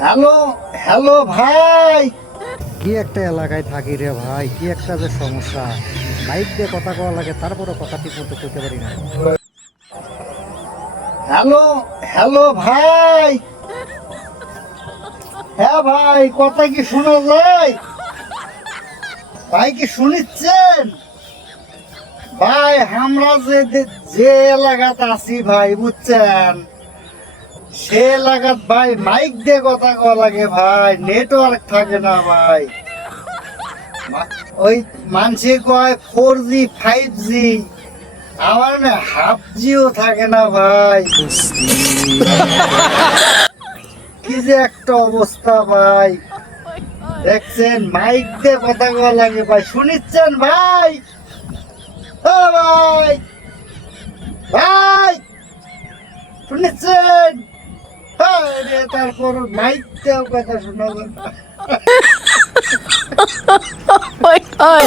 Hello hello ভাই, কি একটা এলাকায় থাকি রে ভাই, কি একটা যে সমস্যা। মাইক দিয়ে কথা কওয়া লাগে, তারপরে কথা ঠিক মতো কইতে পারি না। হ্যালো হ্যালো ভাই, হ্যাঁ ভাই, কথা কি শোনা যায়? ভাই কি শুনিচ্ছেন? ভাই আমরা যে এলাকাতে আছি ভাই, বুঝছেন, সে এলাকাত ভাই মাইক দিয়ে কথা কওয়া লাগে ভাই, নেটওয়ার্ক থাকে না ভাই। ওই মানসি কয় 4G 5G, আমার না হাফ জিও থাকে না ভাই। কি যে একটা অবস্থা ভাই, দেখছেন মাইক দিয়ে কথা কওয়া লাগে ভাই, শুনিচ্ছেন ভাই? ও ভাই, ভাই শুনিচ্ছেন? তারপর মাইক দিয়েও কথা শোনা যায় না। Oh my god!